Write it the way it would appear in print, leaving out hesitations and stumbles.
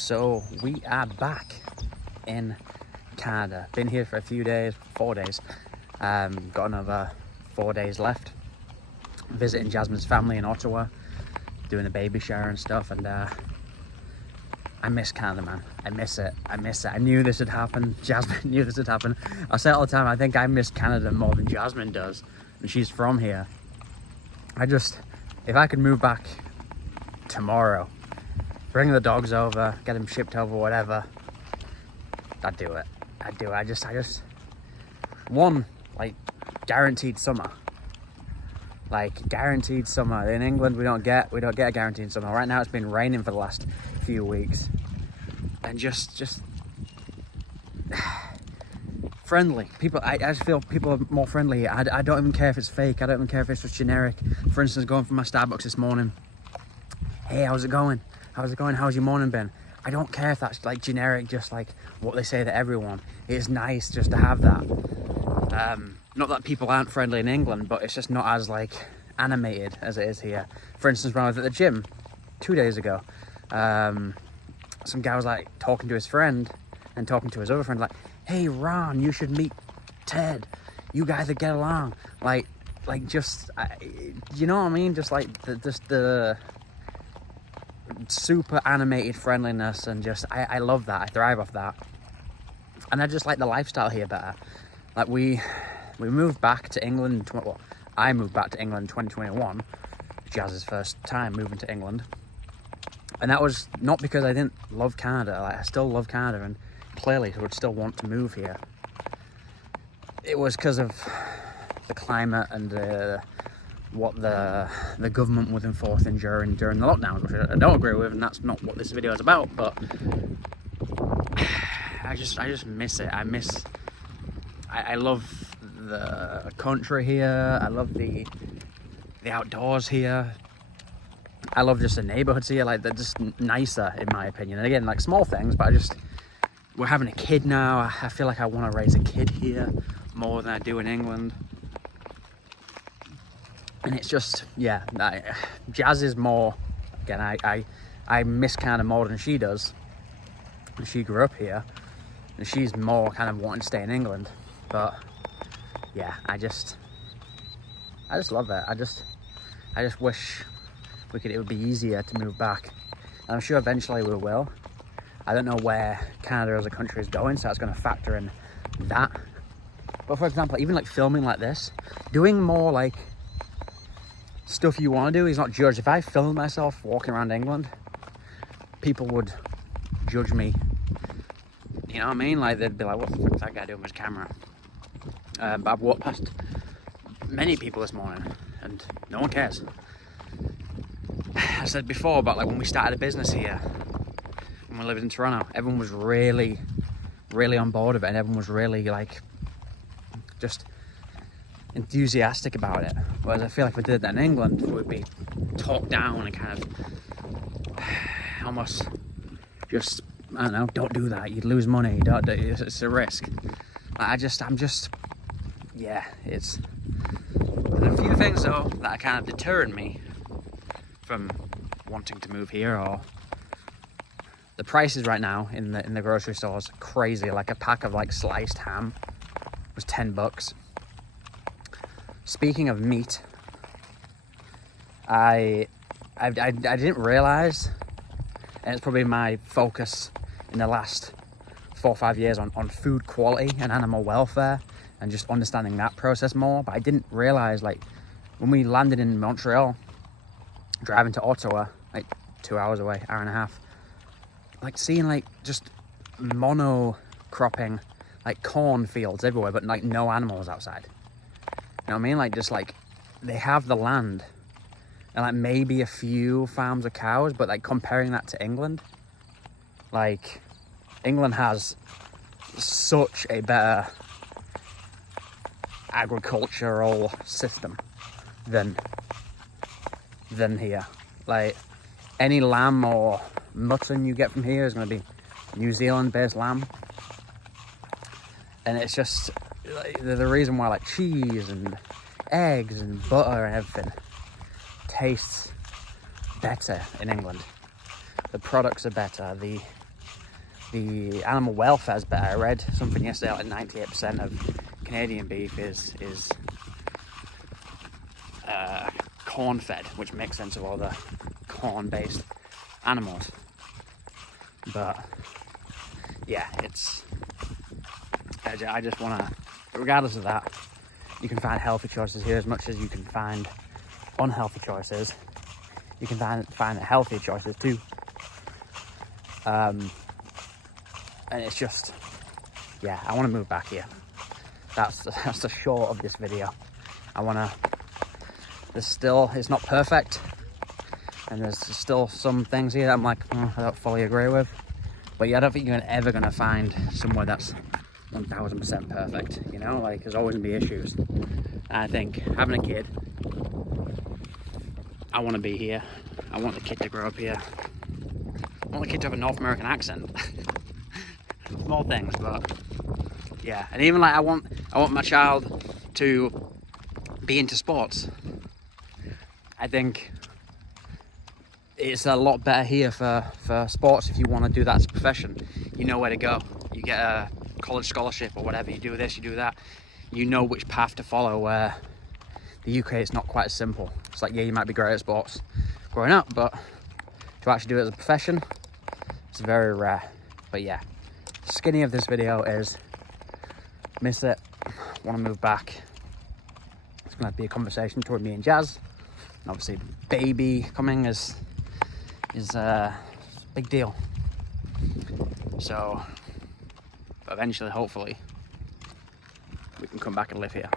So we are back in Canada. Been here for a few days, 4 days. Got another 4 days left. Visiting Jasmine's family in Ottawa, doing the baby shower and stuff, and I miss Canada, man. I miss it. I knew this would happen. Jasmine knew this would happen. I say it all the time, I think I miss Canada more than Jasmine does, and she's from here. If I could move back tomorrow, bring the dogs over, get them shipped over, whatever, I'd do it. I just one, like, guaranteed summer. Like, guaranteed summer. In England, we don't get a guaranteed summer. Right now, it's been raining for the last few weeks. And just friendly. People, I just feel people are more friendly. I don't even care if it's fake. I don't even care if it's just generic. For instance, going from my Starbucks this morning. Hey, how's it going? How's your morning been? I don't care if that's like generic, just like what they say to everyone. It's nice just to have that. Not that people aren't friendly in England, but it's just not as like animated as it is here. For instance, when I was at the gym 2 days ago, some guy was like talking to his friend and talking to his other friend, like, hey Ron, you should meet Ted. You guys would get along. Like just, you know what I mean? Just like the super animated friendliness, and just I love that. I thrive off that, and I just like the lifestyle here better. Like we moved back to England. Well, I moved back to England in 2021, Jazz's first time moving to England, and that was not because I didn't love Canada. Like, I still love Canada, and clearly would still want to move here. It was because of the climate and what the government was enforcing during the lockdown, which I don't agree with, and that's not what this video is about. But I just miss it. I love the country here. I love the outdoors here. I love just the neighborhoods here. Like, they're just nicer in my opinion. And again, like, small things, but we're having a kid now. I feel like I want to raise a kid here more than I do in England. And it's just, yeah, Jazz is more, again, I miss Canada more than she does. She grew up here, and she's more kind of wanting to stay in England. But yeah, I just love it. I just wish it would be easier to move back. And I'm sure eventually we will. I don't know where Canada as a country is going, so that's going to factor in that. But for example, even like filming like this, doing more like stuff you want to do is not judged. If I filmed myself walking around England, people would judge me. You know what I mean? Like, they'd be like, what the fuck is that guy doing with his camera? But I've walked past many people this morning, and no one cares. I said before about like when we started a business here, when we lived in Toronto, everyone was really, really on board of it, and everyone was really like just enthusiastic about it. Whereas I feel like if we did that in England, we'd be talked down and kind of almost just, I don't know, don't do that, you'd lose money, it's a risk. Yeah, it's a few things though that are kind of deterring me from wanting to move here. Or the prices right now in the grocery stores are crazy. Like, a pack of like sliced ham was $10. Speaking of meat, I didn't realize, and it's probably my focus in the last 4 or 5 years on food quality and animal welfare, and just understanding that process more. But I didn't realize, like, when we landed in Montreal, driving to Ottawa, like 2 hours away, hour and a half, like seeing like just monocropping, like corn fields everywhere, but like no animals outside. You know what I mean? Like, just like they have the land and like maybe a few farms of cows, but like comparing that to England, like England has such a better agricultural system than here. Like, any lamb or mutton you get from here is going to be New Zealand based lamb, and it's just like, the reason why like cheese and eggs and butter and everything tastes better in England. The products are better, the the animal welfare's better. I read something yesterday, like 98% of Canadian beef is corn fed, which makes sense of all the corn based animals. But yeah, I just want to, regardless of that, you can find healthy choices here as much as you can find unhealthy choices. You can find the healthy choices too. And it's just, yeah, I want to move back here. That's the short of this video. It's not perfect, and there's still some things here that I'm like, I don't fully agree with. But yeah, I don't think you're ever gonna find somewhere that's 1000% perfect, you know, like there's always gonna be issues. And I think having a kid, I want to be here. I want the kid to grow up here. I want the kid to have a North American accent. Small things, but yeah. And even like I want my child to be into sports. I think it's a lot better here for sports if you want to do that as a profession. You know where to go. You get a college scholarship or whatever. You do this, you do that. You know which path to follow, where the UK it's not quite as simple. It's like, yeah, you might be great at sports growing up, but to actually do it as a profession, it's very rare. But yeah, skinny of this video is miss it, want to move back. It's going to be a conversation between me and Jazz. And obviously baby coming is a big deal. So eventually, hopefully, we can come back and live here.